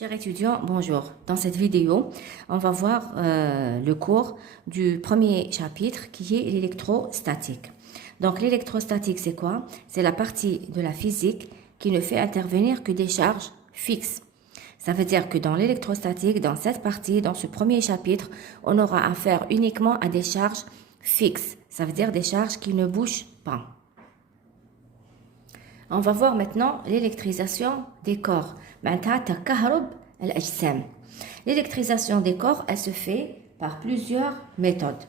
Chers étudiants, bonjour. Dans cette vidéo, on va voir le cours du premier chapitre qui est l'électrostatique. Donc l'électrostatique, c'est quoi? C'est la partie de la physique qui ne fait intervenir que des charges fixes. Ça veut dire que dans l'électrostatique, dans cette partie, dans ce premier chapitre, on aura affaire uniquement à des charges fixes. Ça veut dire des charges qui ne bougent pas. On va voir maintenant l'électrisation des corps. L'électrisation des corps, elle se fait par plusieurs méthodes.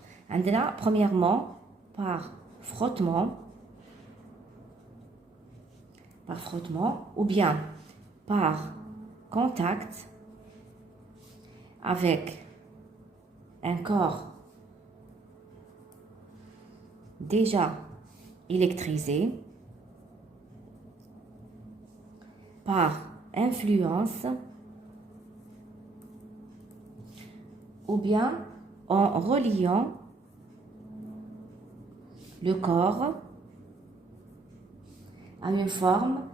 Premièrement, par frottement ou bien par contact avec un corps déjà électrisé, par influence ou bien en reliant le corps à une forme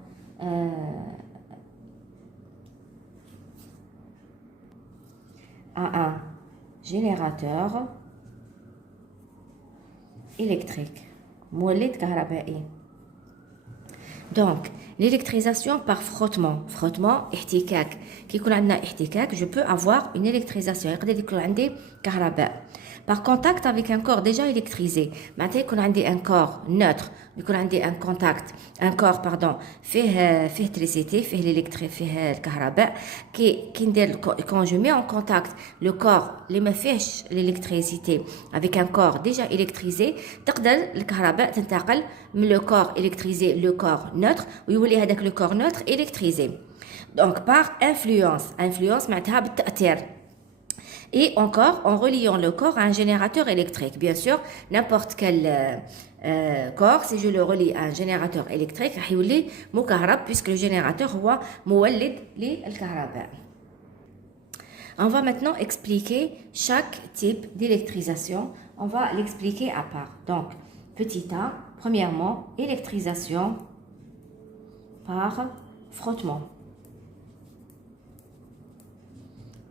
à un générateur électrique. مولد كهربائي. Donc, l'électrisation par frottement. Frottement, احتكاك. كي يكون عندنا احتكاك, je peux avoir une électrisation. يقدر يكون عندي كهرباء. Par contact avec un corps déjà électrisé. معناتها يكون عندي un corps neutre. يكون عندي un corps فيه électricité, فيه الكهرباء. Quand je mets en contact le corps اللي ما فيهش l'électricité avec un corps déjà électrisé, تقدر الكهرباء تنتقل من le corps électrisé le corps neutre ويولي هذاك le corps neutre électrisé. Donc par influence معناتها بالتأثير. Et encore en reliant le corps à un générateur électrique. Bien sûr, n'importe quel corps, si je le relie à un générateur électrique, راح يولي مكهرب puisque le générateur هو مولد للكهرباء. On va maintenant expliquer chaque type d'électrisation. On va l'expliquer à part. Donc, petit a, premièrement, électrisation par frottement.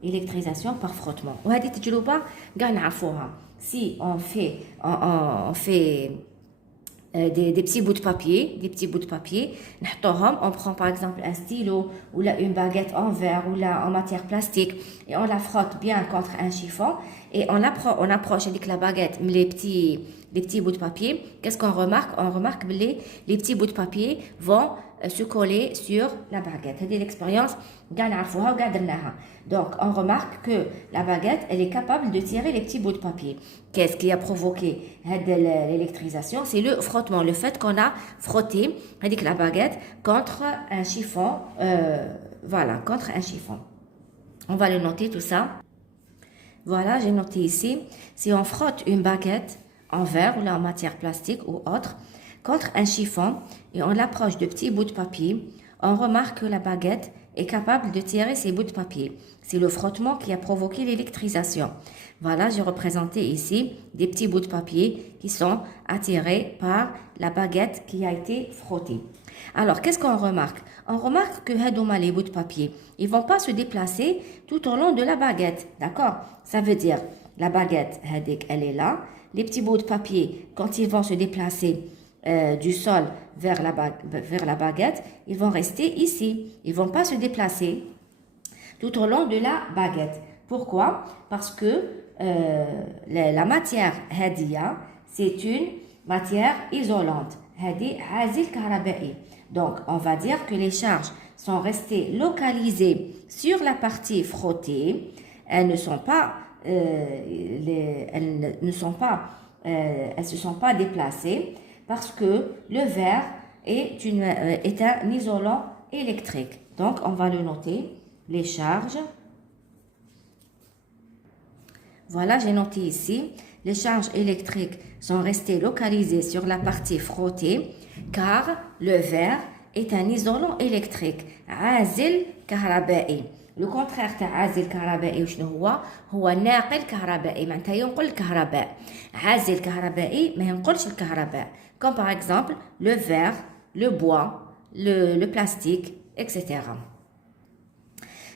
Électrisation par frottement. وهذه تجربة قاع نعرفوها. Si on fait des petits bouts de papier, نحطوهم, on prend par exemple un stylo ou là une baguette en verre ou là en matière plastique et on la frotte bien contre un chiffon et on approche avec la baguette les petits bouts de papier. Qu'est-ce qu'on remarque? On remarque que les petits bouts de papier vont se coller sur la baguette. C'est l'expérience. Donc, on remarque que la baguette, elle est capable de tirer les petits bouts de papier. Qu'est-ce qui a provoqué l'électrisation? C'est le frottement, le fait qu'on a frotté avec la baguette contre un chiffon. Voilà, contre un chiffon. On va le noter tout ça. Voilà, j'ai noté ici. Si on frotte une baguette en verre ou là en matière plastique ou autre, contre un chiffon et on l'approche de petits bouts de papier, on remarque que la baguette est capable de tirer ces bouts de papier. C'est le frottement qui a provoqué l'électrisation. Voilà, j'ai représenté ici des petits bouts de papier qui sont attirés par la baguette qui a été frottée. Alors, qu'est-ce qu'on remarque? On remarque que les bouts de papier, ils vont pas se déplacer tout au long de la baguette. D'accord? Ça veut dire, la baguette, elle est là. Les petits bouts de papier, quand ils vont se déplacer du sol vers la baguette, ils vont rester ici. Ils vont pas se déplacer tout au long de la baguette. Pourquoi? Parce que la matière hadia, c'est une matière isolante. Hadi azil karabai. Donc, on va dire que les charges sont restées localisées sur la partie frottée. Elles ne sont pas, elles se sont pas déplacées parce que le verre est un isolant électrique. Donc, on va le noter. Les charges. Voilà, j'ai noté ici. Les charges électriques sont restées localisées sur la partie frottée car le verre est un isolant électrique. عازل كهربائي. Le contraire تاع عازل كهربائي وشنو هو ناقل كهربائي معناتها ينقل الكهرباء. عازل كهربائي ما ينقلش الكهرباء. Comme par exemple le verre, le bois, le plastique, etc.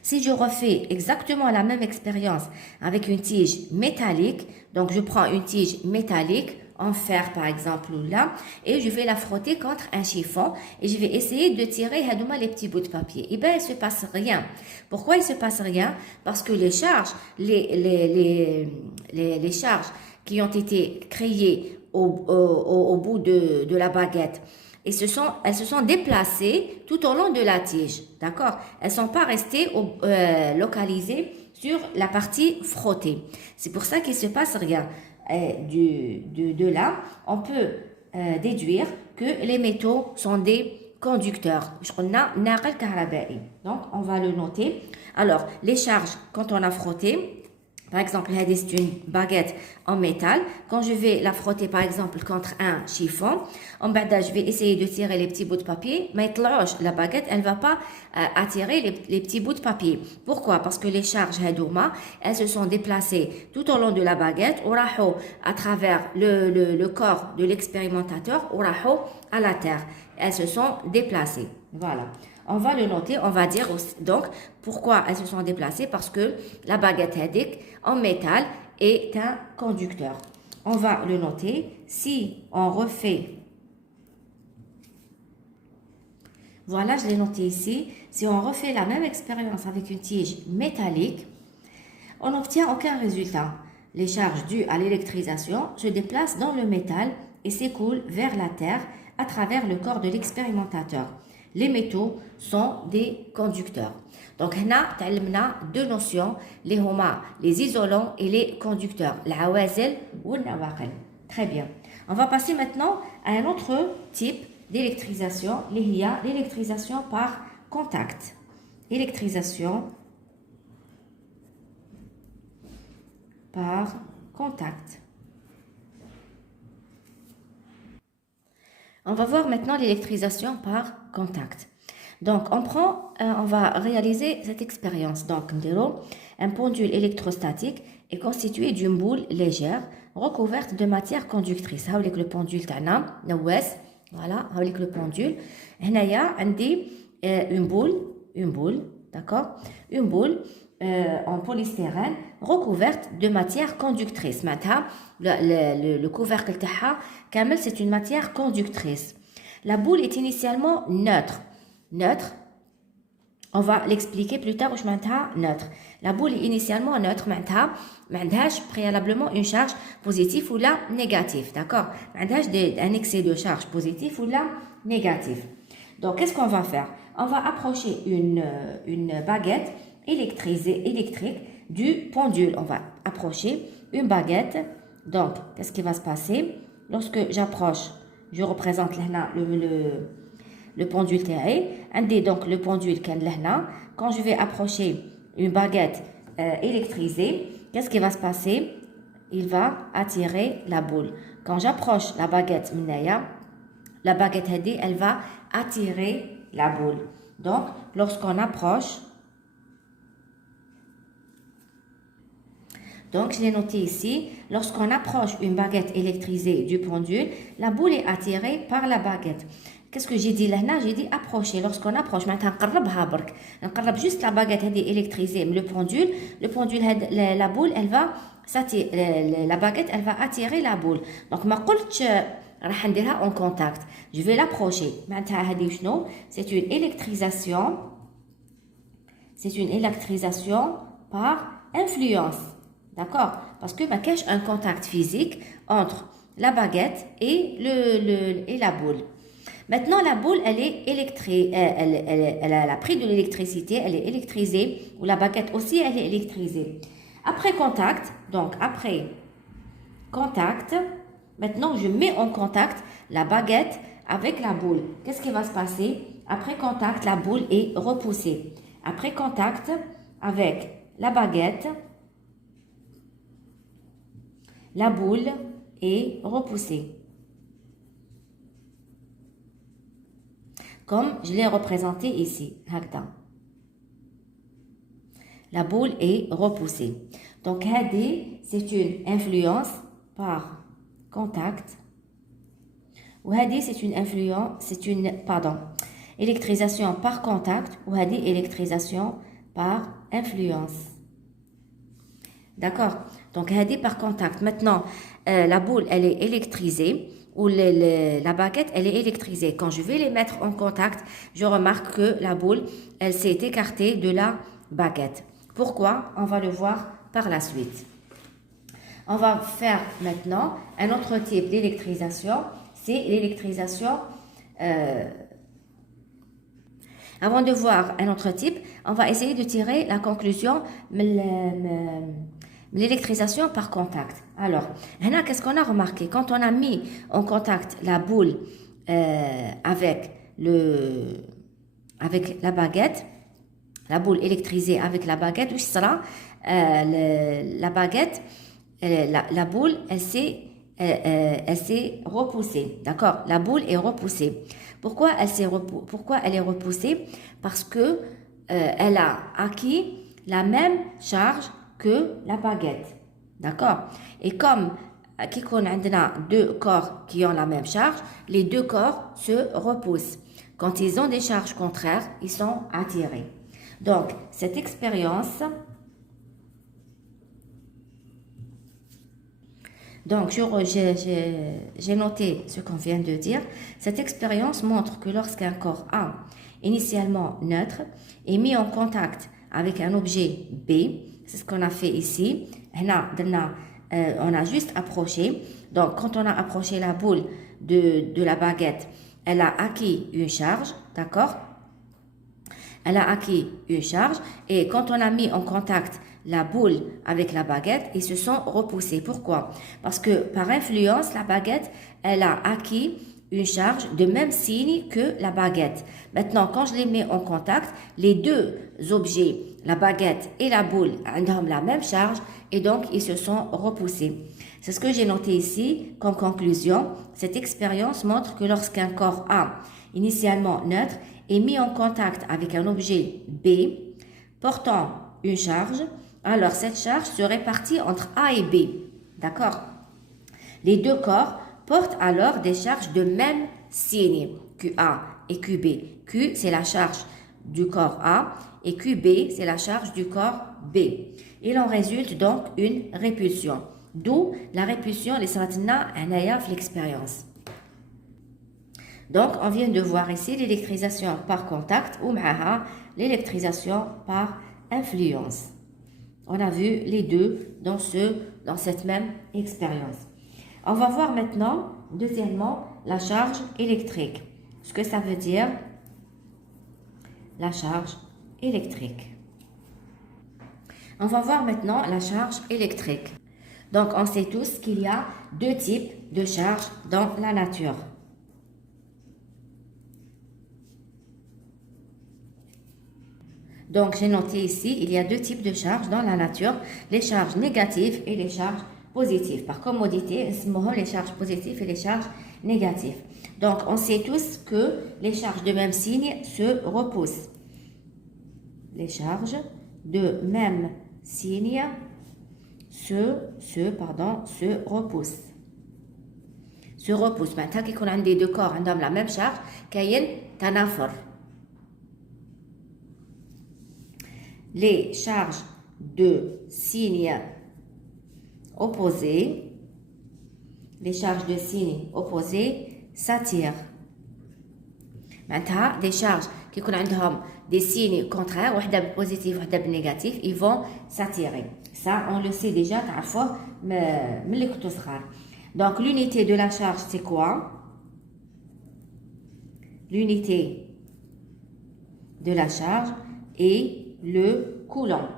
Si je refais exactement la même expérience avec une tige métallique, donc je prends une tige métallique, en fer par exemple ou là, et je vais la frotter contre un chiffon et je vais essayer de tirer les petits bouts de papier. Et bien, il se passe rien. Pourquoi il se passe rien? Parce que les charges, les charges qui ont été créées au bout de la baguette, elles se sont déplacées tout au long de la tige, d'accord? Elles ne sont pas restées localisées sur la partie frottée. C'est pour ça qu'il ne se passe rien. De là, on peut déduire que les métaux sont des conducteurs. Donc, on va le noter. Alors, les charges, quand on a frotté, par exemple, c'est une baguette en métal. Quand je vais la frotter, par exemple, contre un chiffon, je vais essayer de tirer les petits bouts de papier. Mais la baguette, elle ne va pas attirer les petits bouts de papier. Pourquoi? Parce que les charges, elles se sont déplacées tout au long de la baguette, à travers le corps de l'expérimentateur, à la terre. Elles se sont déplacées. Voilà. On va le noter, on va dire aussi, donc pourquoi elles se sont déplacées, parce que la baguette hédique en métal est un conducteur. On va le noter. Si on refait, voilà, je l'ai noté ici, si on refait la même expérience avec une tige métallique, on n'obtient aucun résultat. Les charges dues à l'électrisation se déplacent dans le métal et s'écoulent vers la terre à travers le corps de l'expérimentateur. Les métaux sont des conducteurs. Donc, on a deux notions, les isolants et les conducteurs, l'awazil ou l'awaqil. Très bien. On va passer maintenant à un autre type d'électrisation, l'électrisation par contact. Électrisation par contact. On va voir maintenant l'électrisation par contact. Donc, on va réaliser cette expérience. Donc, un pendule électrostatique est constitué d'une boule légère recouverte de matière conductrice. Avec le pendule voilà, avec le pendule. Une boule, d'accord? Une boule en polystyrène recouverte de matière conductrice. Le couvercle c'est une matière conductrice. La boule est initialement neutre. Neutre, on va l'expliquer plus tard. Neutre. La boule est initialement neutre. Préalablement une charge positive ou la négative. D'accord? Un excès de charge positive ou la négative. Donc, qu'est-ce qu'on va faire? On va approcher une baguette électrique du pendule. On va approcher une baguette. Donc, qu'est-ce qui va se passer? Lorsque j'approche, je représente le pendule TAE. Donc, le pendule quand je vais approcher une baguette électrisée, qu'est-ce qui va se passer? Il va attirer la boule. Quand j'approche la baguette la baguette elle va attirer la boule. Donc, lorsqu'on approche, donc je l'ai noté ici, lorsqu'on approche une baguette électrisée du pendule, la boule est attirée par la baguette. Qu'est-ce que j'ai dit là? J'ai dit approcher. Lorsqu'on approche, on regarde juste la baguette électrisée, le pendule, la boule, elle va la baguette, elle va attirer la boule. Donc, ma راح نديرها en contact. Je vais l'approcher. C'est une électrisation. C'est une électrisation par influence. D'accord? Parce que ma cache un contact physique entre la baguette et la boule. Maintenant, la boule, elle est électrique. Elle a pris de l'électricité, elle est électrisée. Ou la baguette aussi, elle est électrisée. Après contact, maintenant, je mets en contact la baguette avec la boule. Qu'est-ce qui va se passer? Après contact, la boule est repoussée. Après contact avec la baguette, la boule est repoussée. Comme je l'ai représenté ici. La boule est repoussée. Donc, c'est une influence par contact. Ou c'est une électrisation par contact. Ou électrisation par influence. D'accord? Donc, هذه par contact. Maintenant, la boule, elle est électrisée ou la baguette, elle est électrisée. Quand je vais les mettre en contact, je remarque que la boule, elle s'est écartée de la baguette. Pourquoi? On va le voir par la suite. On va faire maintenant un autre type d'électrisation, c'est l'électrisation. Avant de voir un autre type, on va essayer de tirer la conclusion de l'électrisation par contact. Alors, qu'est-ce qu'on a remarqué? Quand on a mis en contact la boule avec la baguette, la boule électrisée avec la baguette, où sera la baguette, la boule, elle s'est repoussée. D'accord? La boule est repoussée. Pourquoi elle est repoussée? Parce que elle a acquis la même charge que la baguette. D'accord? Et comme on a deux corps qui ont la même charge, les deux corps se repoussent. Quand ils ont des charges contraires, ils sont attirés. Donc, cette expérience... Donc, j'ai noté ce qu'on vient de dire. Cette expérience montre que lorsqu'un corps A, initialement neutre, est mis en contact avec un objet B, c'est ce qu'on a fait ici. On a juste approché. Donc, quand on a approché la boule de la baguette, elle a acquis une charge, d'accord? Elle a acquis une charge et quand on a mis en contact la boule avec la baguette, ils se sont repoussés. Pourquoi? Parce que par influence, la baguette, elle a acquis une charge de même signe que la baguette. Maintenant, quand je les mets en contact, les deux objets, la baguette et la boule, ont la même charge et donc ils se sont repoussés. C'est ce que j'ai noté ici comme conclusion. Cette expérience montre que lorsqu'un corps A, initialement neutre, est mis en contact avec un objet B portant une charge, alors cette charge se répartit entre A et B. D'accord? Les deux corps portent alors des charges de même signe, QA et QB. Q, c'est la charge du corps A et QB, c'est la charge du corps B. Il en résulte donc une répulsion. D'où la répulsion, les salatna, l'expérience. Donc, on vient de voir ici l'électrisation par contact ou l'électrisation par influence. On a vu les deux dans cette même expérience. On va voir maintenant, deuxièmement, la charge électrique. Ce que ça veut dire, la charge électrique. On va voir maintenant la charge électrique. Donc, on sait tous qu'il y a deux types de charges dans la nature. Donc, j'ai noté ici, il y a deux types de charges dans la nature, les charges négatives et les charges positives. Par commodité, les charges positives et les charges négatives. Donc, on sait tous que les charges de même signe se repoussent. Les charges de même signe se repoussent. Se repoussent. Maintenant, quand on a deux corps qui ont la même charge, il y a un tanafur. Les charges de signe opposés, s'attirent. Maintenant, des charges qui ont des signes contraires, une positif, une négatif, ils vont s'attirer. Ça, on le sait déjà, donc l'unité de la charge, c'est quoi? L'unité de la charge est le coulomb.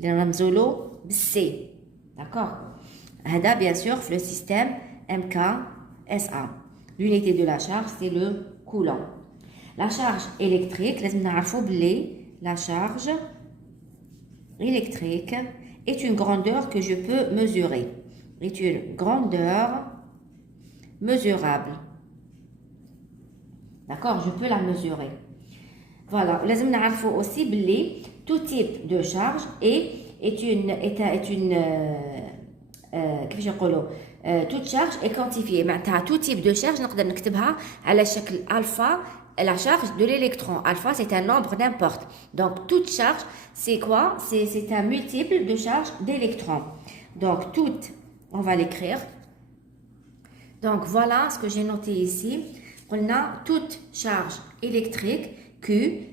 Le ramzolo C. D'accord? Hada, bien sûr, le système MKSA. L'unité de la charge, c'est le coulomb. La charge électrique, la charge électrique est une grandeur que je peux mesurer. Est une grandeur mesurable. D'accord, je peux la mesurer. Voilà, il faut aussi que tout type de charge toute charge est quantifiée. Tout type de charge, نقدر نكتبها على شكل alpha la charge de l'électron. Alpha, c'est un nombre n'importe. Donc, toute charge, c'est quoi? C'est un multiple de charge d'électrons. Donc, toute, on va l'écrire. Donc, voilà ce que j'ai noté ici. On a toute charge électrique Q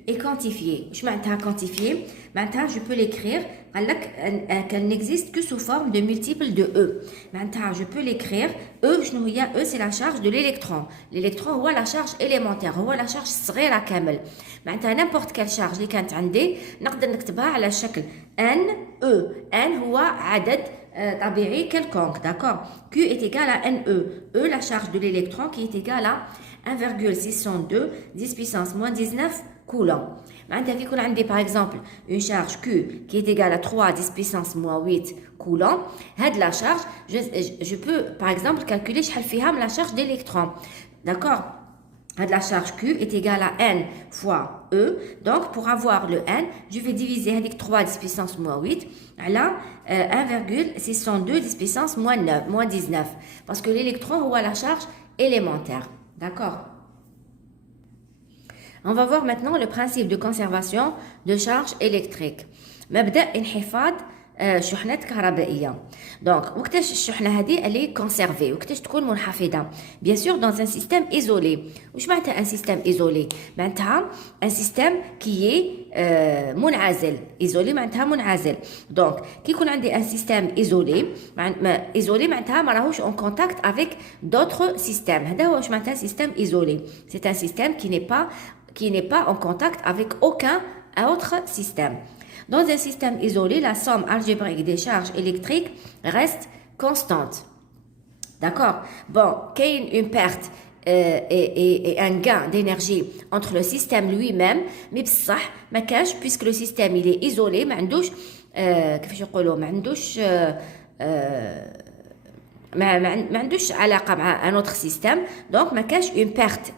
est quantifiée. Je m'entends quantifiée. Maintenant, je peux l'écrire qu'elle n'existe que sous forme de multiple de E. Maintenant, je peux l'écrire E, E c'est la charge de l'électron. L'électron هو la charge élémentaire, هو la charge صغيرة كامل. معناتها n'importe quelle charge اللي كانت عندي نقدر نكتبها على شكل N E. N هو عدد طبيعي quelconque, d'accord? Q est égal à NE. E, la charge de l'électron qui est égale à 1,602 10 puissance moins 19 coulombs. معناتها كي يكون عندي par exemple une charge Q qui est égale à 3 10 puissance moins 8 coulombs, هاد la charge je peux par exemple calculer شحال فيها من la charge d'électron. D'accord? La charge Q est égale à N fois E. Donc, pour avoir le N, je vais diviser avec 3 10 puissance moins 8 à 1,602 10 puissance moins 19. Parce que l'électron a la charge élémentaire. D'accord? On va voir maintenant le principe de conservation de charge électrique. مبدأ انحفاظ شحنات كهربائية. دونك وقتاش الشحنة هذه اللي كونسيرفي وقتاش تكون منحفظة؟ بيان سور دون ان سيستيم ايزولي. واش معناتها ان سيستيم ايزولي؟ معناتها ان سيستيم كي منعزل. ايزولي معناتها منعزل. دونك كي يكون عندي ان سيستيم ايزولي ايزولي معناتها ما راهوش اون كونتاكت افيك دوطخ سيستيم. هذا هو واش معناتها سيستيم ايزولي. سي ان سيستيم qui n'est pas en contact avec aucun autre système. Dans un système isolé, la somme algébrique des charges électriques reste constante. D'accord? Bon, qu'il y ait une perte et un gain d'énergie entre le système lui-même, mais بصح ما كاش puisque le système il est isolé, ما عندوش كيفاش يقولوا ما عندوش ما عندوش علاقه مع un autre système, donc ما كاش une perte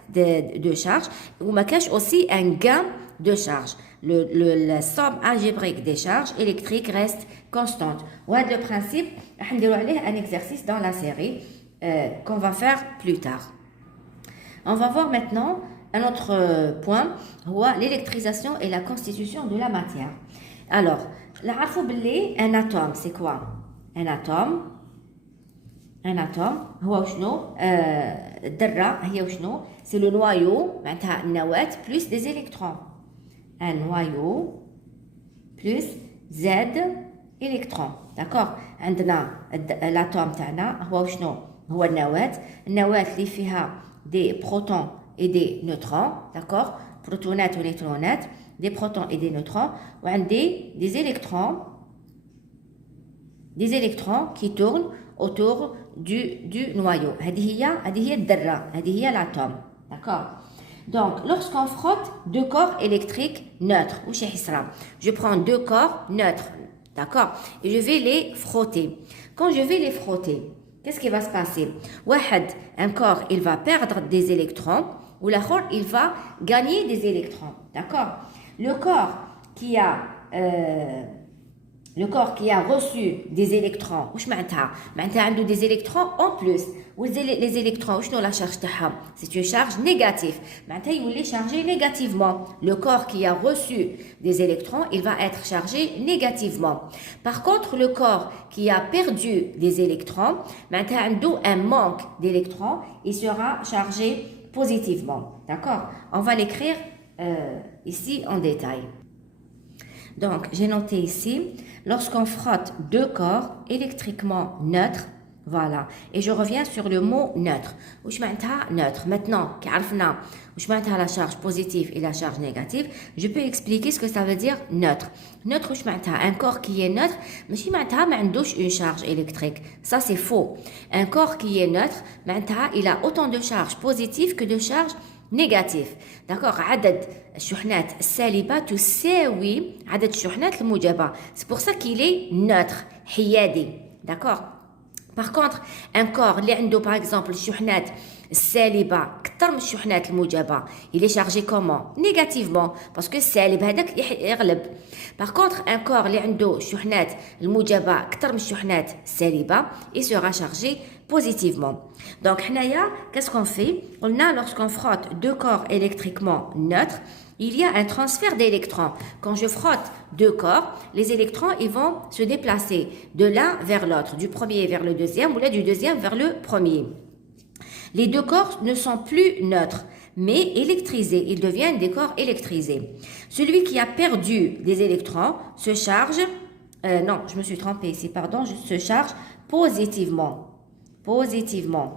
de charge ou ما كاش aussi un gain de charge. La somme algébrique des charges électriques reste constante. وهذا le principe حنديروا عليه un exercice dans la série qu'on va faire plus tard. On va voir maintenant un autre point, l'électrisation et la constitution de la matière. Alors, نعرفوا باللي un atome c'est quoi? Un atome هو شنو؟ الذرة هي وشنو؟ c'est le noyau معناتها النواة plus des électrons. Un noyau plus Z électrons. D'accord? عندنا l'atome تاعنا هو شنو؟ هو النواة اللي فيها des protons et des neutrons. D'accord? Protonate ou neutronates, des protons et des neutrons. وعندي des électrons qui tournent autour du noyau. هذه هي الذرة, هذه هي l'atome. D'accord? Donc, lorsqu'on frotte deux corps électriques neutres, je prends deux corps neutres, d'accord? Et je vais les frotter. Quand je vais les frotter, qu'est-ce qui va se passer? Un corps, il va perdre des électrons, ou l'autre, il va gagner des électrons, d'accord? Le corps qui a reçu des électrons, معناتها عنده des électrons en plus. Les électrons, la charge تاعهم, c'est une charge négative. معناتها يولي chargé négativement. Le corps qui a reçu des électrons, il va être chargé négativement. Par contre, le corps qui a perdu des électrons, معناتها عنده un manque d'électrons, il sera chargé positivement. D'accord? On va l'écrire ici en détail. Donc, j'ai noté ici, lorsqu'on frotte deux corps électriquement neutres, voilà, et je reviens sur le mot neutre. Ouch معناتها neutre. Maintenant, كعرفنا ouch معناتها la charge positive et la charge négative, je peux expliquer ce que ça veut dire neutre. Neutre ouch معناتها un corps qui est neutre, ماشي معناتها ما عندوش une charge électrique. Ça c'est faux. Un corps qui est neutre, معناتها il a autant de charges positives que de charges négatif. D'accord? عدد الشحنات السالبة تساوي عدد الشحنات الموجبة. C'est pour ça qu'il est neutre, حيادي. D'accord? Par contre, un corps اللي عنده par exemple الشحنات السالبة أكثر من الشحنات الموجبة il est chargé comment négativement parce que السالب هذاك يغلب. Par contre, un corps اللي عنده الشحنات الموجبة أكثر من الشحنات السالبة il sera chargé positivement. Donc حنايا qu'est-ce qu'on fait? قلنا lorsqu'on frotte deux corps électriquement neutres il y a un transfert d'électrons. Quand je frotte deux corps, les électrons ils vont se déplacer de l'un vers l'autre, du premier vers le deuxième ou là du deuxième vers le premier. Les deux corps ne sont plus neutres, mais électrisés. Ils deviennent des corps électrisés. Celui qui a perdu des électrons se charge... non, je me suis trompée ici, pardon. Se charge positivement. Positivement.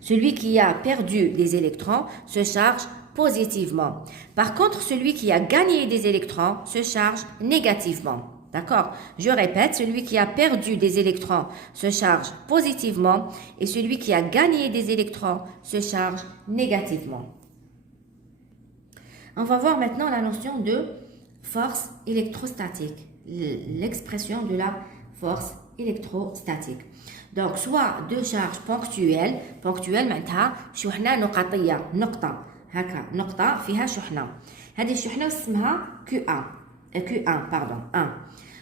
Celui qui a perdu des électrons se charge positivement. Par contre, celui qui a gagné des électrons se charge négativement. D'accord? Je répète, celui qui a perdu des électrons se charge positivement et celui qui a gagné des électrons se charge négativement. On va voir maintenant la notion de force électrostatique, l'expression de la force électrostatique. Donc, soit deux charges ponctuelles معناتها شحنة نقطية نقطة هكا نقطة فيها شحنة هذه الشحنة اسمها Q1 pardon 1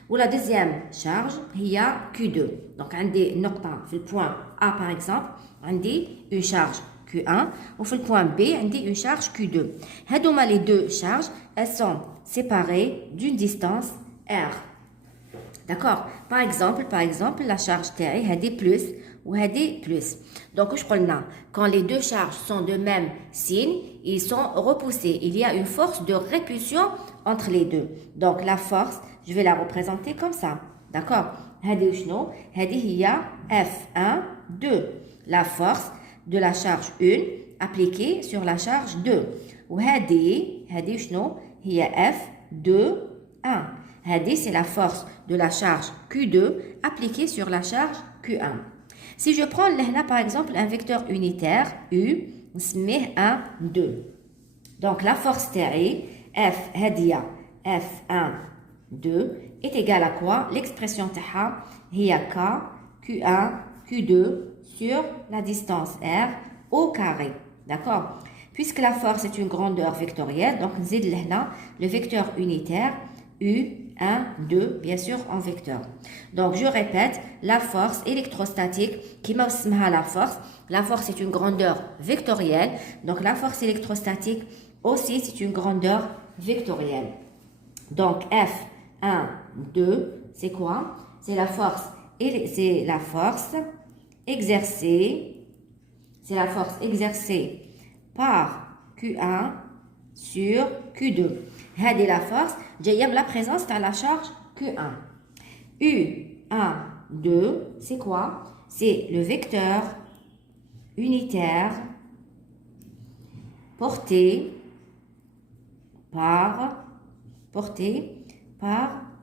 ولا deuxième charge هي Q2 donc عندي نقطة في البوان A par exemple عندي une charge Q1 وفي البوان B عندي une charge Q2 هادوما les deux charges elles sont séparées d'une distance R. D'accord? Par exemple, la charge تاعي هذه plus وهذه plus. Donc, je قلنا quand les deux charges sont de même signe, ils sont repoussés. Il y a une force de répulsion entre les deux. Donc, la force, je vais la représenter comme ça. D'accord? هذه شنو؟ هذه هي F1, 2. La force de la charge 1 appliquée sur la charge 2. وهذه شنو؟ هي F2, 1. هذه c'est la force de la charge Q2 appliquée sur la charge Q1. Si je prends là par exemple un vecteur unitaire U, نسميه 1, 2. Donc la force تاعي F هذه F1, 2 est égale à quoi? L'expression تاعها هي K, Q1, Q2 sur la distance R au carré. D'accord? Puisque la force est une grandeur vectorielle, donc نزيد لهنا le vecteur unitaire U, 1, 2, bien sûr en vecteur. Donc je répète, la force électrostatique, qui m'a la force est une grandeur vectorielle, donc la force électrostatique aussi c'est une grandeur vectorielle. Donc F, 1, 2, c'est quoi? C'est la force exercée par Q1 sur Q2. هذه la force جايه من la présence de la charge Q1. U1, 2, c'est quoi? C'est le vecteur unitaire porté par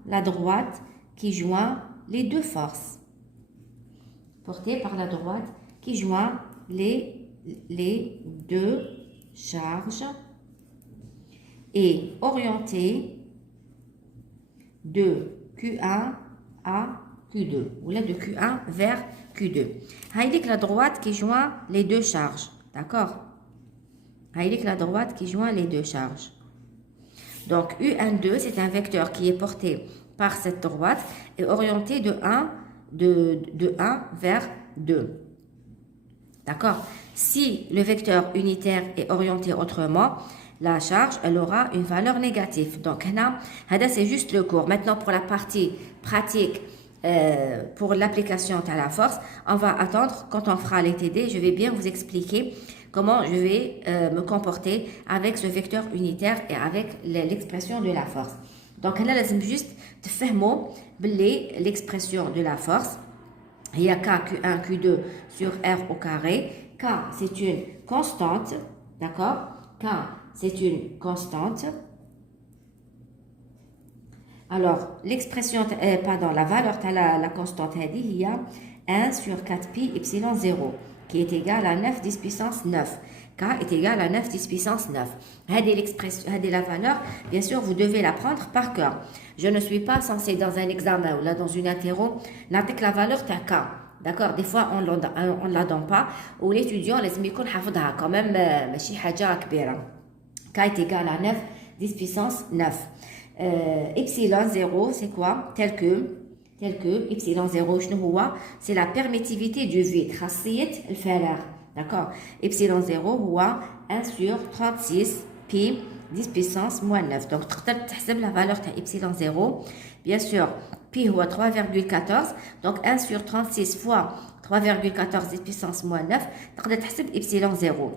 la droite qui joint les deux forces. Porté par la droite qui joint les deux charges et orienté de Q1 à Q2 ou là de Q1 vers Q2. Haïlik la droite qui joint les deux charges, d'accord? Haïlik la droite qui joint les deux charges. Donc U12 c'est un vecteur qui est porté par cette droite et orienté de 1 vers 2. D'accord? Si le vecteur unitaire est orienté autrement, la charge, elle aura une valeur négative. Donc, là, c'est juste le cours. Maintenant, pour la partie pratique, pour l'application à la force, on va attendre quand on fera les TD. Je vais bien vous expliquer comment je vais me comporter avec ce vecteur unitaire et avec l'expression de la force. Donc, là, c'est juste de faire l'expression de la force. Il y a K, Q1, Q2 sur R au carré. K, c'est une constante. D'accord? K, c'est une constante. Alors, l'expression, la valeur de la constante, il y a 1 sur 4 pi epsilon 0, qui est égal à 9 10 puissance 9. K est égal à 9 10 puissance 9. La valeur, bien sûr, vous devez la prendre par cœur. Je ne suis pas censée, dans un examen ou là, dans une interro, n'attaquer la valeur de K. D'accord, des fois on la donne pas ou l'étudiant لازم يكون حافظها quand même ماشي حاجة كبيرة. K est égal à 9 10 puissance 9. Epsilon 0 c'est quoi? Tel que epsilon 0 شنو هو؟ c'est la permittivité du vide خاصية الفراغ. D'accord, epsilon 0 هو 1 sur 36 pi 10 puissance moins 9. Donc تقدر تحسب la valeur de epsilon 0. Bien sûr pi هو 3,14 donc 1 sur 36 fois 3,14 10 puissance moins 9 تقدر تحسب epsilon 0.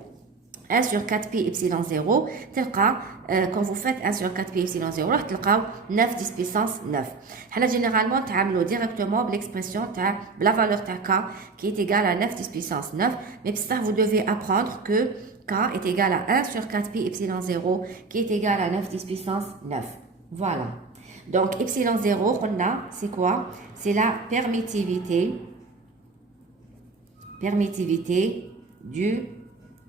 1 sur 4 pi epsilon 0 تلقى quand vous faites 1 sur 4 pi epsilon 0 راح تلقاو 9 10 puissance 9. حنا généralement تعاملوا directement بالexpression تاع la valeur تاع k qui est égale à 9 10 puissance 9 mais بصح vous devez apprendre que k est égal à 1 sur 4 pi epsilon 0 qui est égal à 9 10 puissance 9. Voilà. Donc epsilon 0 c'est quoi? C'est la permittivité du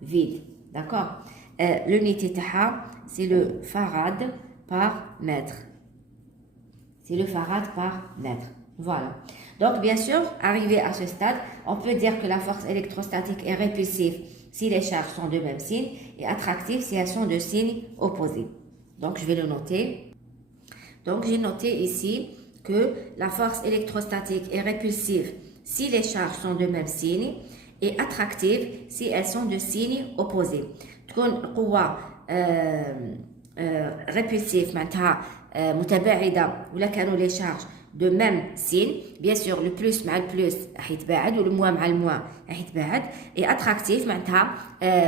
vide. D'accord, l'unité taha c'est le farad par mètre. C'est le farad par mètre. Voilà. Donc bien sûr, arrivé à ce stade, on peut dire que la force électrostatique est répulsive si les charges sont de même signe et attractive si elles sont de signe opposé. Donc je vais le noter. Donc j'ai noté ici que la force électrostatique est répulsive si les charges sont de même signe et attractive si elles sont de signes opposés. تكون قوة répulsive معناتها متباعدة ولا كانوا les charges de même signe. Bien sûr le plus مع le plus راح يتباعد و le moins مع le moins راح يتباعد. Et attractive معناتها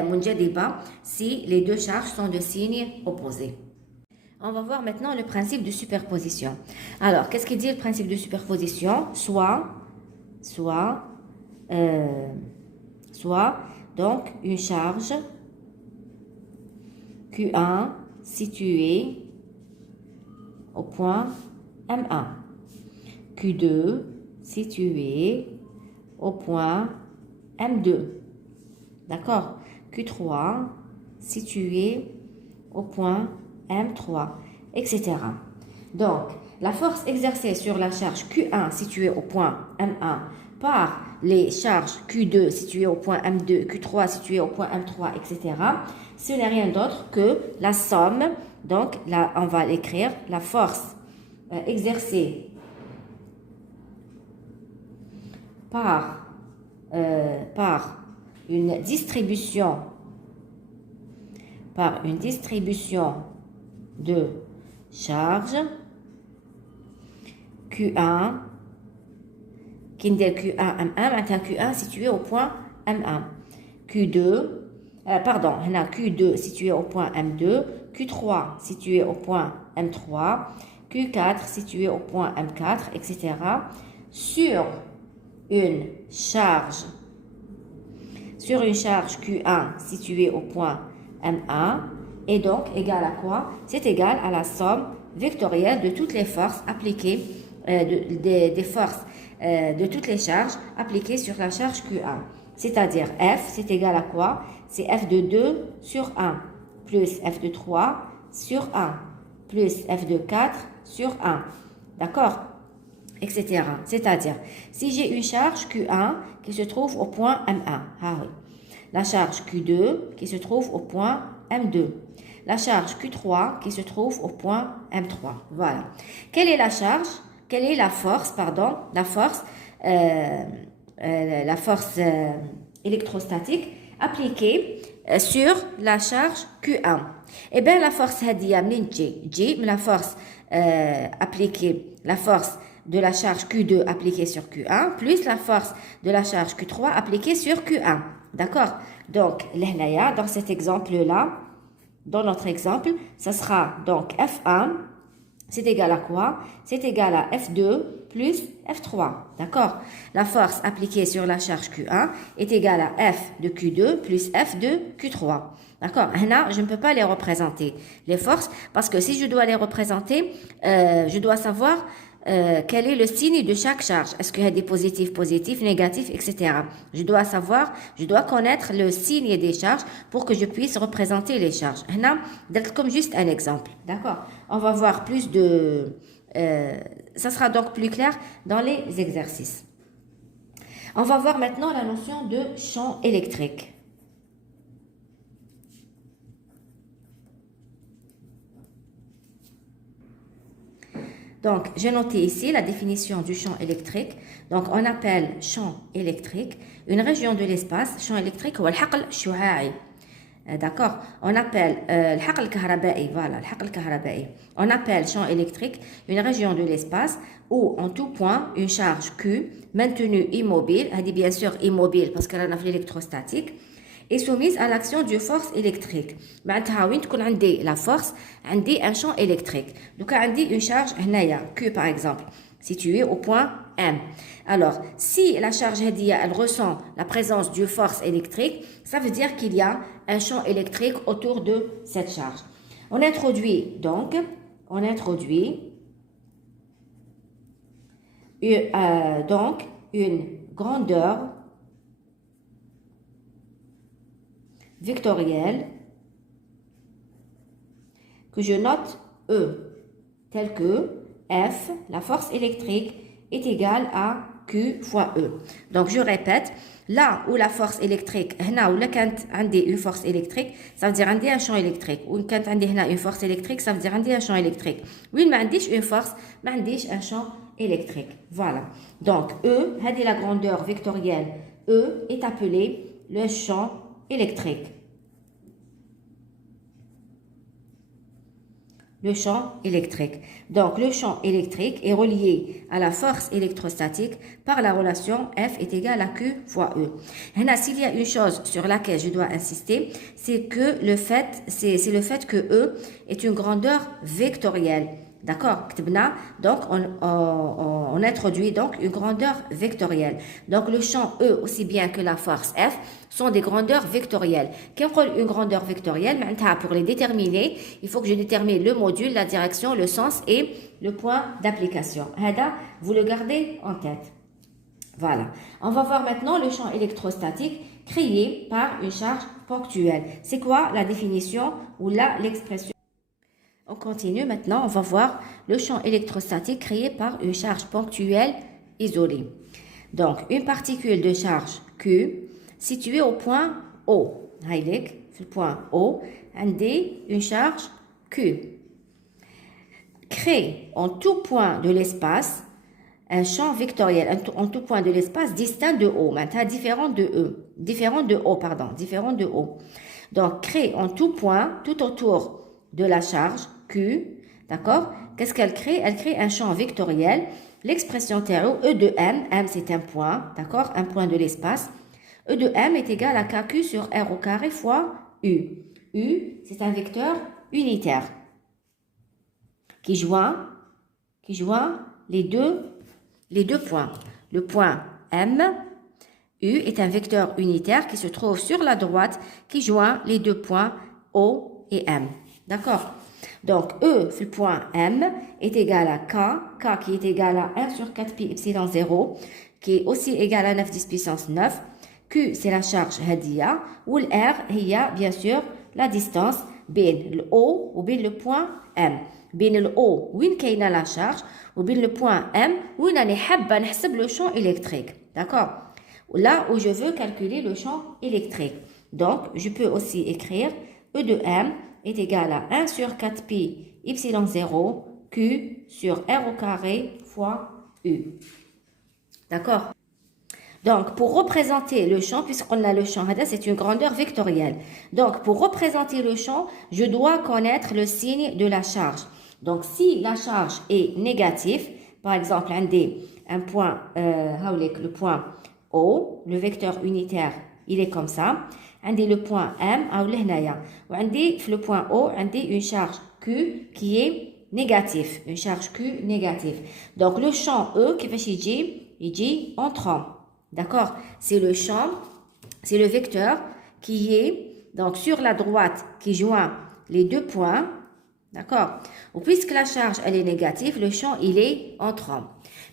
منجذبة si les deux charges sont de signes opposés. On va voir maintenant le principe de superposition. Alors, qu'est-ce qu'il dit le principe de superposition? Soit donc une charge Q1 située au point M1, Q2 située au point M2, d'accord, Q3 située au point M3, etc. Donc, la force exercée sur la charge Q1 située au point M1 par les charges Q2 situées au point M2, Q3 situées au point M3, etc. Ce n'est rien d'autre que la somme. Donc là, on va l'écrire, la force exercée par une distribution de charge Q1 qui est Q1 M1 maintenant Q1 situé au point M1, Q2 Q2 situé au point M2, Q3 situé au point M3, Q4 situé au point M4, etc. sur une charge Q1 située au point M1 et donc égal à quoi? C'est égal à la somme vectorielle de toutes les forces appliquées, des forces de toutes les charges appliquées sur la charge Q1. C'est-à-dire F, c'est égal à quoi? C'est F de 2 sur 1 plus F de 3 sur 1 plus F de 4 sur 1. D'accord? Etc. C'est-à-dire, si j'ai une charge Q1 qui se trouve au point M1, la charge Q2 qui se trouve au point M2, la charge Q3 qui se trouve au point M3. Voilà. Quelle est la charge? Quelle est la force, pardon, la force électrostatique appliquée sur la charge Q1? Eh bien, la force هذه منين تجي من la force appliquée, la force de la charge Q2 appliquée sur Q1 plus la force de la charge Q3 appliquée sur Q1. D'accord? Donc, là, dans cet exemple-là, dans notre exemple, ça sera donc F1, c'est égal à quoi? C'est égal à F2 plus F3. D'accord? La force appliquée sur la charge Q1 est égale à F de Q2 plus F de Q3. D'accord? Là, je ne peux pas les représenter, les forces, parce que si je dois les représenter, je dois savoir quel est le signe de chaque charge. Est-ce qu'il y a des positifs, négatifs, etc. Je dois savoir, je dois connaître le signe des charges pour que je puisse représenter les charges. Là, comme juste un exemple. D'accord? On va voir plus de... ça sera donc plus clair dans les exercices. On va voir maintenant la notion de champ électrique. Donc, j'ai noté ici la définition du champ électrique. Donc, on appelle champ électrique une région de l'espace. Champ électrique ou الحقل الشعاعي. D'accord? On appelle الحقل الكهربائي. Voilà, الحقل الكهربائي. On appelle champ électrique une région de l'espace où, en tout point, une charge Q maintenue immobile, elle dit bien sûr immobile parce qu'elle a l'électrostatique, est soumise à l'action d'une force électrique. معناتها وين تكون عندي la force, عندي un champ électrique. Donc عندي une charge هنايا Q par exemple, située au point M. Alors, si la charge هذه elle ressent la présence d'une force électrique, ça veut dire qu'il y a un champ électrique autour de cette charge. On introduit donc, donc une grandeur vectorielle que je note E, telle que F, la force électrique, est égale à Q fois E. Donc je répète, là où la force électrique, هنا ولا كانت عندي une force électrique, ça veut dire عندي un champ électrique. وين كانت عندي هنا une force électrique, ça veut dire عندي un champ électrique. وين ما عنديش une force, ما عنديش un champ électrique. Voilà. Donc E, هذه la grandeur vectorielle E est appelée le champ électrique. Le champ électrique. Donc, le champ électrique est relié à la force électrostatique par la relation F est égale à Q fois E. Maintenant, s'il y a une chose sur laquelle je dois insister, c'est le fait que E est une grandeur vectorielle. D'accord? Donc, on introduit donc une grandeur vectorielle. Donc, le champ E, aussi bien que la force F, sont des grandeurs vectorielles. Quand on prend une grandeur vectorielle, pour les déterminer, il faut que je détermine le module, la direction, le sens et le point d'application. Vous le gardez en tête. Voilà. On va voir maintenant le champ électrostatique créé par une charge ponctuelle. C'est quoi la définition ou l'expression? On continue maintenant, on va voir le champ électrostatique créé par une charge ponctuelle isolée. Donc, une particule de charge Q située au point O. Le point O, une charge Q. Crée en tout point de l'espace un champ vectoriel, en tout point de l'espace distinct de O, maintenant différent de O. Donc, crée en tout point, tout autour de la charge Q, d'accord? Qu'est-ce qu'elle crée? Elle crée un champ vectoriel. L'expression théorique E de M, M c'est un point, d'accord? Un point de l'espace. E de M est égal à KQ sur R au carré fois U. U, c'est un vecteur unitaire qui joint les deux points. Le point M, U est un vecteur unitaire qui se trouve sur la droite qui joint les deux points O et M. D'accord? Donc, E, le point M, est égal à K qui est égal à 1 sur 4 pi epsilon 0, qui est aussi égal à 9 10 puissance 9. Q, c'est la charge هادية, ou le R, il y a bien sûr la distance بين le O ou bien le point M. بين le O, وين كاينة la charge, ou bien le point M, وين أنا حابة نحسب le champ électrique. D'accord? Là où je veux calculer le champ électrique. Donc, je peux aussi écrire E de M est égal à 1 sur 4 pi epsilon 0 Q sur R au carré fois U. D'accord? Donc, pour représenter le champ, puisqu'on a le champ, c'est une grandeur vectorielle. Donc, pour représenter le champ, je dois connaître le signe de la charge. Donc, si la charge est négative, par exemple, un point, le point O, le vecteur unitaire, il est comme ça. Le point M, le point O, une charge Q qui est négative. Une charge Q négative. Donc, le champ E, qui va il dit entrant. D'accord? C'est le champ, c'est le vecteur qui est donc sur la droite qui joint les deux points. D'accord? Puisque la charge elle est négative, le champ il est entrant.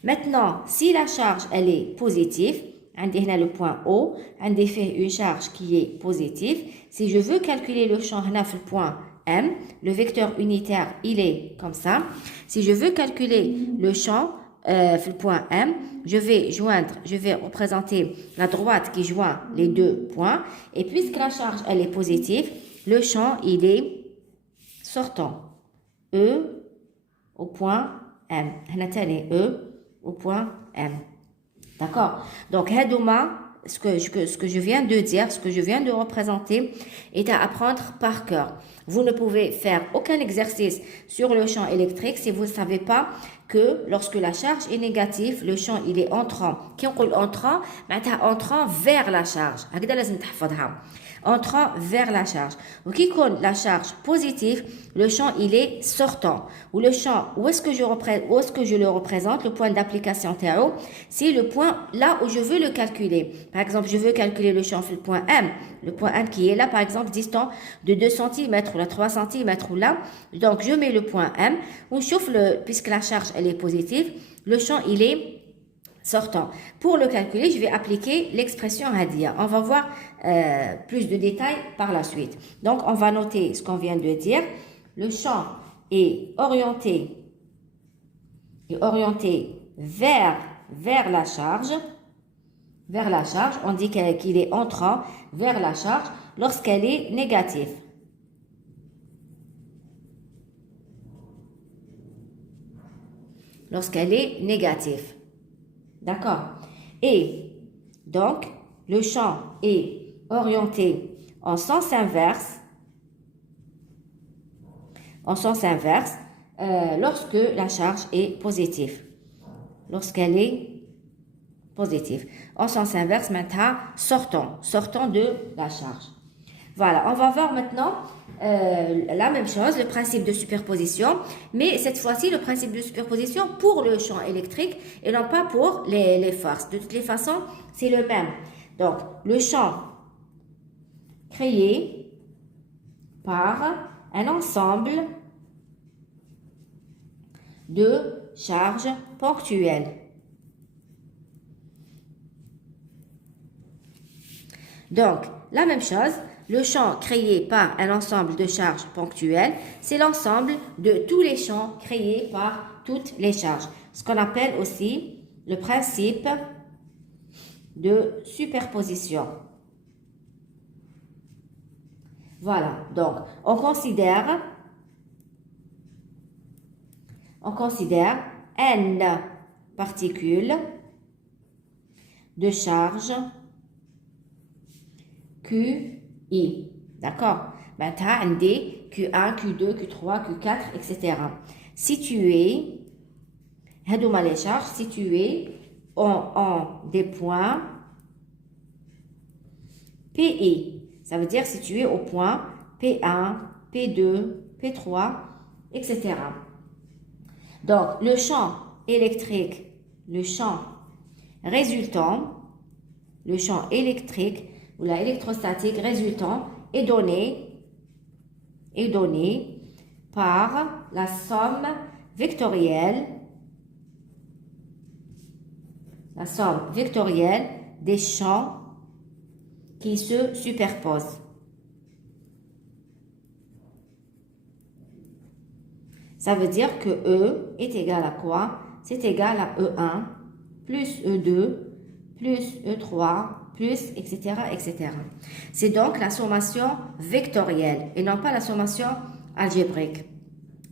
Maintenant, si la charge elle est positive, le point O, fait une charge qui est positive. Si je veux calculer le champ le point M, le vecteur unitaire il est comme ça. Si je veux calculer le champ le point M, je vais représenter la droite qui joint les deux points. Et puisque la charge, elle est positive, le champ, il est sortant. E au point M. E au point M. D'accord? Donc, ce que je viens de dire, ce que je viens de représenter, est à apprendre par cœur. Vous ne pouvez faire aucun exercice sur le champ électrique si vous ne savez pas que lorsque la charge est négative, le champ il est entrant. Qui on dit entrant, entrant vers la charge. Entrant vers la charge. Ou qui compte la charge positive, le champ il est sortant. Ou le champ, où est-ce que je le représente, le point d'application TAO, c'est le point là où je veux le calculer. Par exemple, je veux calculer le champ sur le point M. Le point M qui est là, par exemple, distant de 2 cm ou là 3 cm ou là. Donc, je mets le point M. On chauffe puisque la charge elle est positive, le champ il est sortant. Pour le calculer, je vais appliquer l'expression Hadia. On va voir plus de détails par la suite. Donc, on va noter ce qu'on vient de dire. Le champ est orienté vers la charge. Vers la charge, on dit qu'il est entrant vers la charge lorsqu'elle est négative. Lorsqu'elle est négative. D'accord? Et donc, le champ est orienté en sens inverse. Lorsque la charge est positive. Lorsqu'elle est positive. En sens inverse, maintenant, sortant de la charge. Voilà, on va voir maintenant la même chose, le principe de superposition, mais cette fois-ci, le principe de superposition pour le champ électrique et non pas pour les forces. De toutes les façons, c'est le même. Donc, le champ créé par un ensemble de charges ponctuelles. Donc, la même chose, le champ créé par un ensemble de charges ponctuelles, c'est l'ensemble de tous les champs créés par toutes les charges. Ce qu'on appelle aussi le principe de superposition. Voilà, donc on considère n particules de charge QI. D'accord? Maintenant, on dit Q1, Q2, Q3, Q4, etc. Situés, les charges situées en des points PI. Ça veut dire situés au point P1, P2, P3, etc. Donc, le champ électrique, le champ électrique ou l'électrostatique résultant est donné par la somme vectorielle des champs qui se superposent. Ça veut dire que E est égal à quoi? C'est égal à E1 plus E2 plus E3 plus, etc., etc. C'est donc la sommation vectorielle et non pas la sommation algébrique.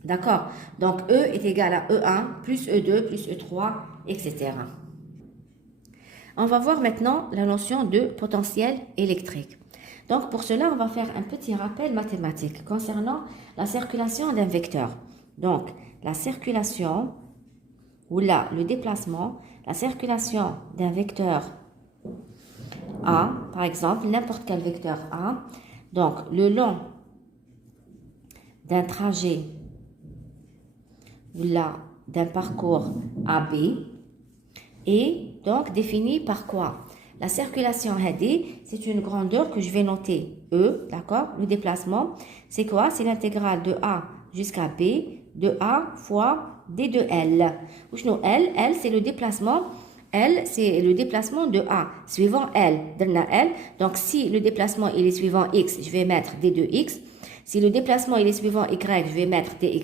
D'accord? Donc, E est égal à E1 plus E2 plus E3, etc. On va voir maintenant la notion de potentiel électrique. Donc, pour cela, on va faire un petit rappel mathématique concernant la circulation d'un vecteur. Donc, la circulation, ou là, le déplacement, la circulation d'un vecteur A, par exemple, n'importe quel vecteur A, donc le long d'un trajet ou là d'un parcours AB est donc défini par quoi? La circulation AD, c'est une grandeur que je vais noter E, d'accord? Le déplacement, c'est quoi? C'est l'intégrale de A jusqu'à B de A fois D de L. Ou sinon L, c'est le déplacement. L, c'est le déplacement de A, suivant L. Donc, si le déplacement il est suivant X, je vais mettre D de X. Si le déplacement il est suivant y, je vais mettre dy.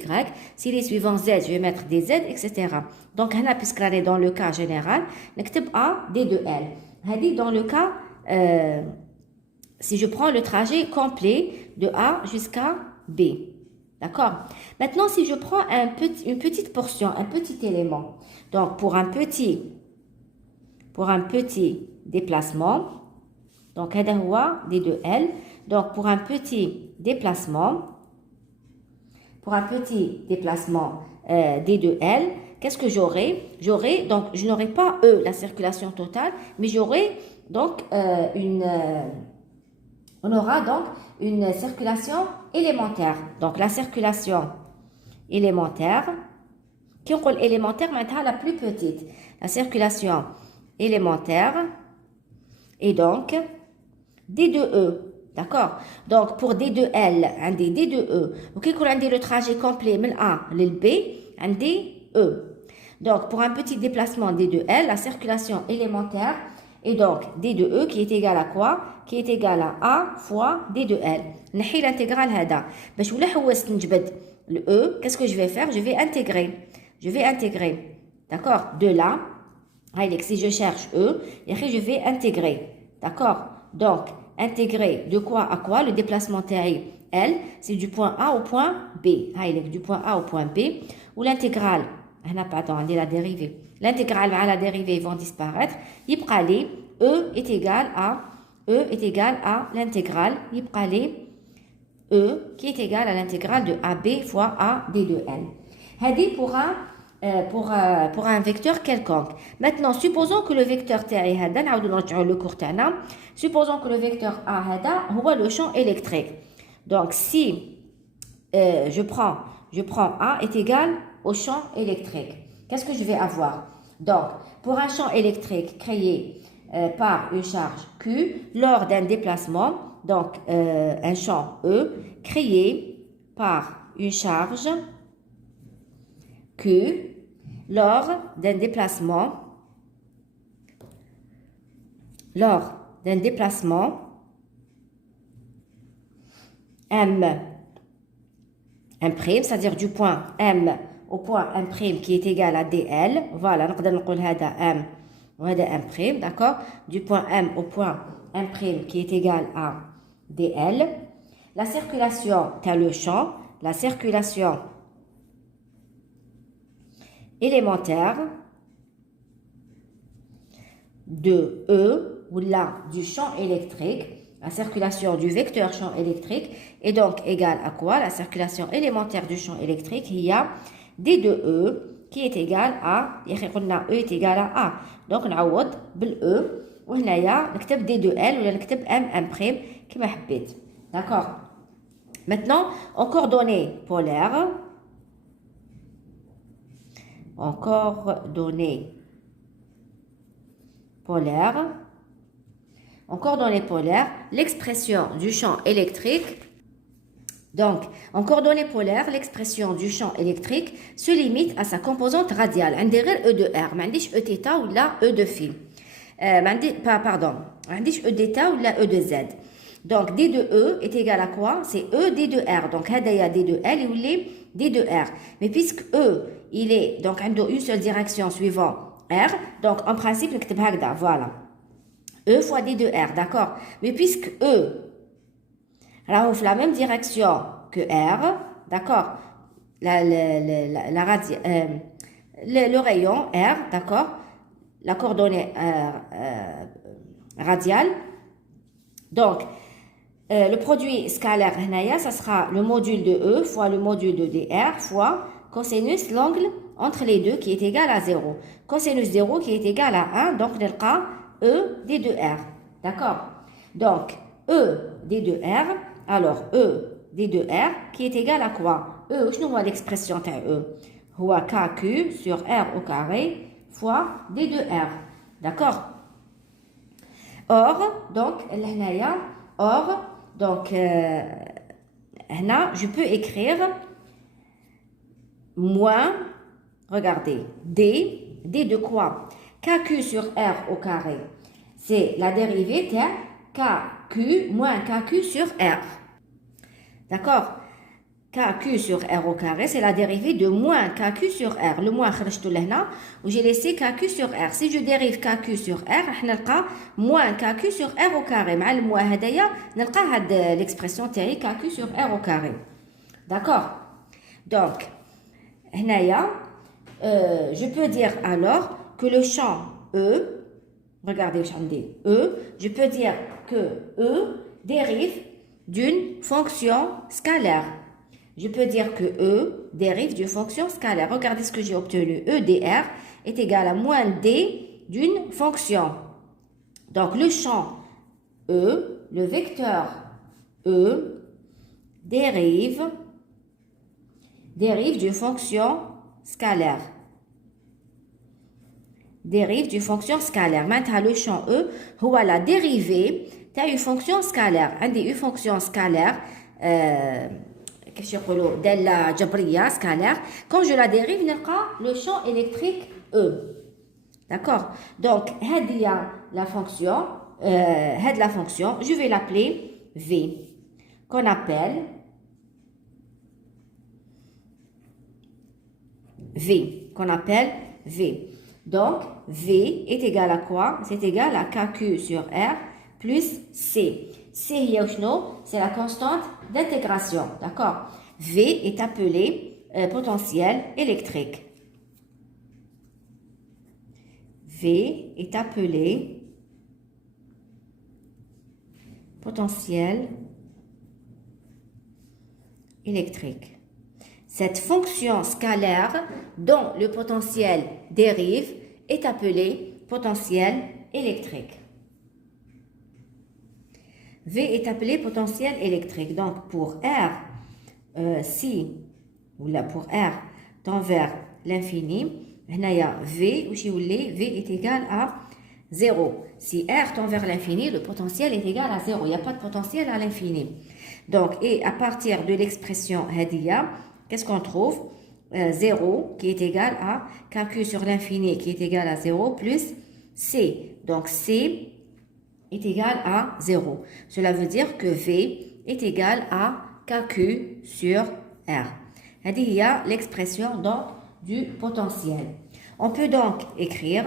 S'il est suivant z, je vais mettre dz, etc. Donc, puisque là, dans le cas général, نكتب a d de l. Dans le cas, si je prends le trajet complet de A jusqu'à B. D'accord? Maintenant, si je prends une petite portion, un petit élément, donc pour un petit déplacement, donc هذا هو d de l. Donc pour un petit déplacement d de l, qu'est-ce que j'aurai? Donc je n'aurai pas la circulation totale, mais j'aurai donc on aura donc une circulation élémentaire. Donc la circulation élémentaire, qui on dit élémentaire, maintenant la plus petite. La circulation élémentaire et donc d de e. D'accord? Donc pour d de l, on dit d de e. Ok, quand on dit le trajet complet de A à B, on dit e. Donc pour un petit déplacement d de l, la circulation élémentaire et donc d de e qui est égal à quoi? Qui est égal à A fois d de l. نحي l'intégrale هذا. باش ولا حوست نجبد le e, qu'est-ce que je vais faire? Je vais intégrer. D'accord? De là, si je cherche e, je vais intégrer. D'accord? Donc, intégrer de quoi à quoi? Le déplacement TI, L, c'est du point A au point B. Du point A au point B, où l'intégrale, on dit la dérivée. L'intégrale à la dérivée vont disparaître. E est égal à l'intégrale. E qui est égal à l'intégrale de AB fois A d de L. هذه pour un vecteur quelconque. Maintenant, supposons que le vecteur TI هذا نعاودو نرجعو le cours تاعنا. Supposons que le vecteur A هذا هو le champ électrique. Donc si je prends A est égal au champ électrique. Qu'est-ce que je vais avoir? Donc, pour un champ électrique créé par une charge Q lors d'un déplacement, donc un champ E créé par une charge Q lors d'un déplacement M', c'est-à-dire du point M au point M' qui est égal à DL. Voilà, نقدر نقول هذا M وهذا M', d'accord? Du point M au point M' qui est égal à DL. La circulation, tu as le champ, la circulation élémentaire de E ou là du champ électrique, la circulation du vecteur champ électrique est donc égale à quoi? La circulation élémentaire du champ électrique, il y a d de E qui est égal à E est égal à A. Donc نعوض بالE وهنايا نكتب d de L ou نكتب M' كما حبيت. D'accord? Maintenant, en coordonnées polaires, l'expression du champ électrique, donc en coordonnées polaires, l'expression du champ électrique se limite à sa composante radiale. On dirait E de R, mais on dit E θ ou là E de phi. On dit E d'θ ou là E de Z. Donc d de E est égal à quoi? C'est E d de R. Donc هذا d de L ou les d de R. Mais puisque E il est donc une seule direction suivant R, donc en principe نكتب هكذا, voilà. E fois d de R, d'accord? Mais puisque E راهو في la même direction que R, d'accord? Le rayon R, d'accord? La coordonnée radiale. Donc le produit scalaire هنايا, ça sera le module de E fois le module de dr fois cosinus l'angle entre les deux qui est égal à 0. Cosinus 0 qui est égal à 1, donc نلقى E d de R. D'accord? Donc E d de R, alors E d de R qui est égal à quoi? E, je vois l'expression تاع E. هو KQ sur R au carré fois d de R. D'accord? Or, donc, je peux écrire moins, regardez, d de quoi? KQ sur R au carré. C'est la dérivée de KQ moins KQ sur R. D'accord? KQ sur R au carré, c'est la dérivée de moins KQ sur R. Le moins, j'ai laissé KQ sur R. Si je dérive KQ sur R, on a moins KQ sur R au carré. مع الموان هدايا نلقى هاد l'expression تاعي KQ sur R au carré. D'accord? Donc, je peux dire alors que le champ E, regardez, je peux dire que E dérive d'une fonction scalaire. Je peux dire que E dérive d'une fonction scalaire. Regardez ce que j'ai obtenu. E dr est égal à moins d d'une fonction. Donc, le champ E, le vecteur E, dérive d'une fonction scalaire. Dérive d'une fonction scalaire. Maintenant, le champ E, c'est la dérivée d'une fonction scalaire. Une fonction scalaire, de la jabriya scalaire. Quand je la dérive, on a le champ électrique E. D'accord? Donc, la fonction, je vais l'appeler V, qu'on appelle V. Donc, V est égal à quoi? C'est égal à KQ sur R plus C. C, c'est la constante d'intégration. D'accord? V est appelé potentiel électrique. V est appelé potentiel électrique. Cette fonction scalaire dont le potentiel dérive est appelée potentiel électrique. V est appelé potentiel électrique. Donc, pour R, pour R tend vers l'infini, V est égal à 0. Si R tend vers l'infini, le potentiel est égal à 0. Il n'y a pas de potentiel à l'infini. Donc, et à partir de l'expression Hadia, qu'est-ce qu'on trouve? 0 qui est égal à KQ sur l'infini qui est égal à 0 plus C. Donc, C est égal à 0. Cela veut dire que V est égal à KQ sur R. Il y a l'expression donc du potentiel. On peut donc écrire,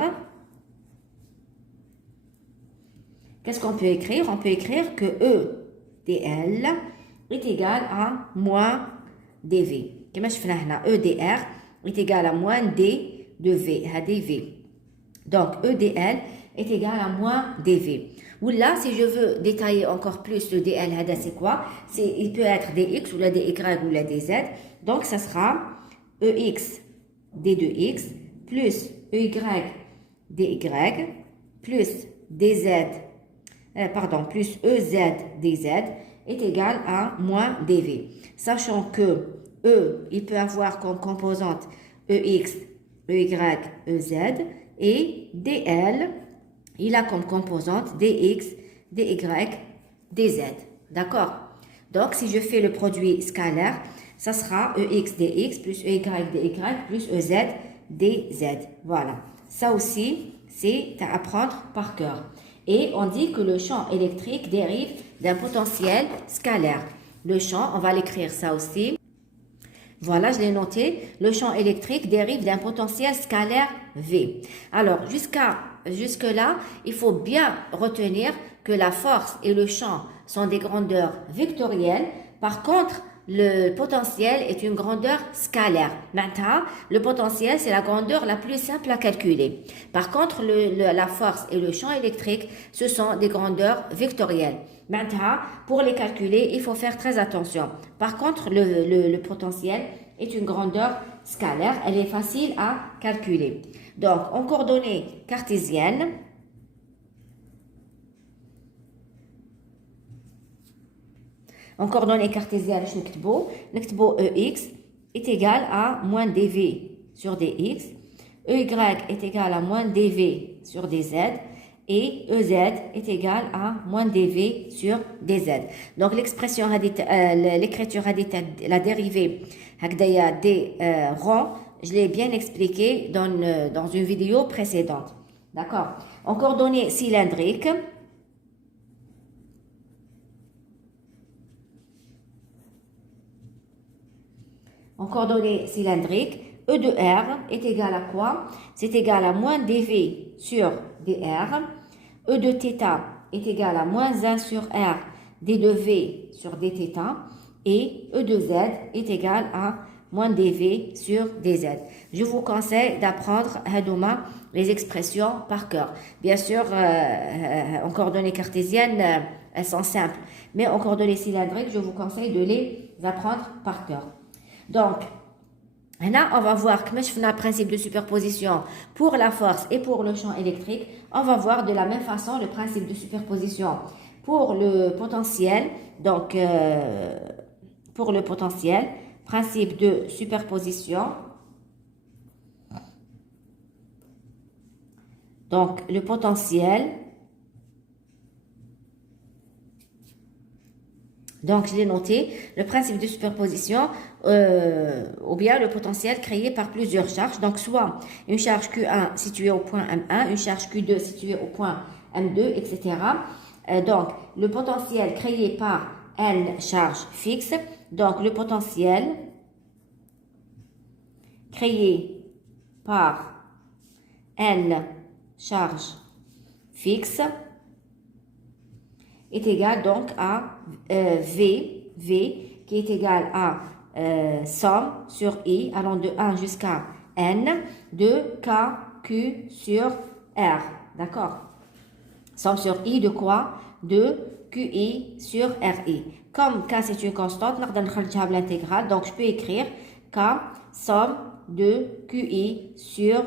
qu'est-ce qu'on peut écrire? On peut écrire que E dl est égal à moins dV. Comme je fais là, E dr est égal à moins d de V. Donc E dl est égal à moins dV. Ou là, si je veux détailler encore plus le dl, c'est quoi? Il peut être dx ou la dy ou la dz. Donc ça sera ex d de x plus ey dy plus dz, plus ez dz est égal à moins dv. Sachant que E, il peut avoir comme composante ex, ey, ez et dl, il a comme composante dx, dy, dz. D'accord? Donc, si je fais le produit scalaire, ça sera ex dx plus ey dy plus ez dz. Voilà. Ça aussi, c'est à apprendre par cœur. Et on dit que le champ électrique dérive d'un potentiel scalaire. Le champ, on va l'écrire ça aussi. Voilà, je l'ai noté. Le champ électrique dérive d'un potentiel scalaire V. Alors, jusque-là, il faut bien retenir que la force et le champ sont des grandeurs vectorielles. Par contre, le potentiel est une grandeur scalaire. Maintenant, le potentiel, c'est la grandeur la plus simple à calculer. Par contre, la force et le champ électrique, ce sont des grandeurs vectorielles. Maintenant, pour les calculer, il faut faire très attention. Par contre, le potentiel est une grandeur scalaire. Elle est facile à calculer. Donc, en coordonnées cartésiennes, en coordonnées cartésiennes, nous EX est égal à moins dV sur dx, EY est égal à moins dV sur dz et EZ est égal à moins dV sur dz. Donc l'expression, l'écriture la dérivée des rangs, je l'ai bien expliqué dans une vidéo précédente. D'accord? En coordonnées cylindriques, en coordonnées cylindriques, E de R est égal à quoi? C'est égal à moins dV sur dr. E de θ est égal à moins 1 sur R d de V sur dθ. Et E de Z est égal à moins dV sur dz. Je vous conseille d'apprendre les expressions par cœur. Bien sûr, en coordonnées cartésiennes, elles sont simples. Mais en coordonnées cylindriques, je vous conseille de les apprendre par cœur. Donc, là, on va voir que le principe de superposition pour la force et pour le champ électrique. On va voir de la même façon le principe de superposition pour le potentiel. Donc, pour le potentiel, principe de superposition. Donc, le potentiel. Donc, je l'ai noté, le principe de superposition ou bien le potentiel créé par plusieurs charges. Donc, soit une charge Q1 située au point M1, une charge Q2 située au point M2, etc. Donc, le potentiel créé par N charges fixes. Donc, le potentiel créé par N charges fixes est égal donc à V qui est égal à somme sur I allant de 1 jusqu'à N de KQ sur R. D'accord? Somme sur I de quoi? De QI sur RI. Comme K c'est une constante, l'intégrale, donc je peux écrire K somme de QI sur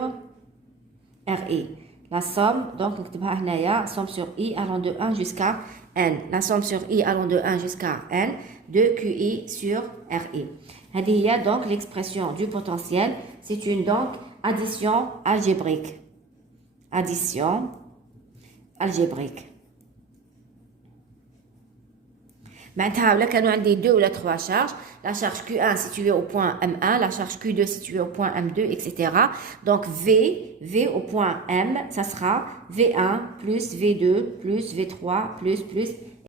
RI. La somme, donc somme sur I allant de 1 jusqu'à N. La somme sur I allant de 1 jusqu'à N de QI sur RI. Il y a donc l'expression du potentiel. C'est une donc addition algébrique. Addition algébrique. Maintenant, là, quand on a deux ou trois charges, la charge Q1 située au point M1, la charge Q2 située au point M2, etc. Donc, V au point M, ça sera V1 plus V2 plus V3 plus